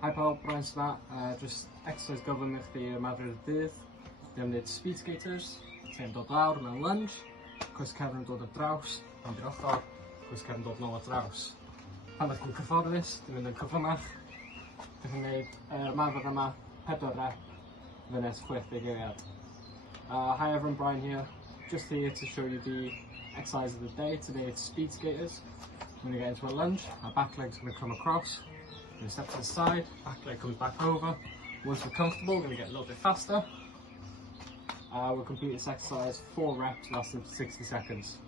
Hi pawb, Brian sy'n just exercise gyflym i chdi ymarfer y dydd. Dwi am wneud speed skaters, te'n dod lawr mewn lunge, cwys cefn yn dod ar draws, pan di'r ochr, cwys cefn yn dod nôl ar draws. Pan ydych chi'n cyfforddus, dwi'n mynd yn cyflymach. Dych chi'n gwneud ymarfer yma 4 rep, fynes 60 geiriad. Hi everyone, Brian here. Just here to show you the exercise of the day. Today it's speed skaters. We're going to get into a lunge, our back leg's going to come across. We're going to step to the side, back leg comes back over. Once we're comfortable, we're going to get a little bit faster. We'll complete this exercise 4 reps lasting for 60 seconds.